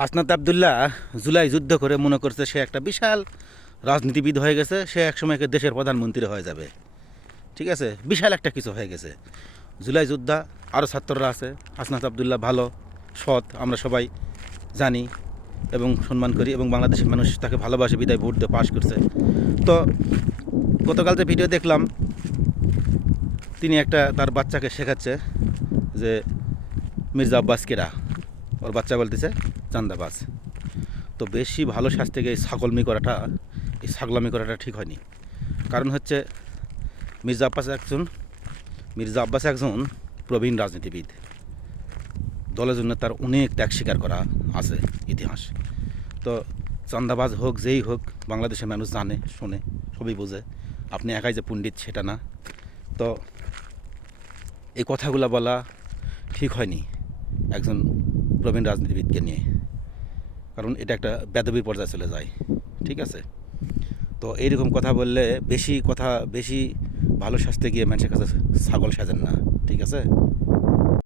হাসনাত আবদুল্লাহ জুলাই যুদ্ধ করে মনে করছে সে একটা বিশাল রাজনীতিবিদ হয়ে গেছে, সে একসময় দেশের প্রধানমন্ত্রী হয়ে যাবে। ঠিক আছে, বিশাল একটা কিছু হয়ে গেছে। জুলাই যোদ্ধা আরও ছাত্ররা আছে। হাসনাত আবদুল্লাহ ভালো, সৎ, আমরা সবাই জানি এবং সম্মান করি, এবং বাংলাদেশের মানুষ তাকে ভালোবাসে, বিদায় ভোট দিয়ে পাশ করছে। তো গতকাল যে ভিডিও দেখলাম, তিনি একটা তার বাচ্চাকে শেখাচ্ছে যে মির্জা আব্বাস কেরা, ওর বাচ্চা বলতেছে চান্দাবাজ। তো বেশি ভালো শাস্তি থেকে এই ছাগলামি করাটা ঠিক হয়নি। কারণ হচ্ছে মির্জা আব্বাস একজন প্রবীণ রাজনীতিবিদ। দলের জন্য তার অনেক ত্যাগ স্বীকার করা আছে ইতিহাস। তো চান্দাবাজ হোক, যেই হোক, বাংলাদেশের মানুষ জানে, শোনে, সবই বোঝে। আপনি একাই যে পণ্ডিত সেটা না। তো এই কথাগুলো বলা ঠিক হয়নি একজন প্রবীণ রাজনীতিবিদকে নিয়ে, কারণ এটা একটা বেদবির পর্যায়ে চলে যায়। ঠিক আছে, তো এইরকম কথা বললে বেশি ভালো শাস্তি গিয়ে মানুষের কাছে ছাগল সাজেন না। ঠিক আছে।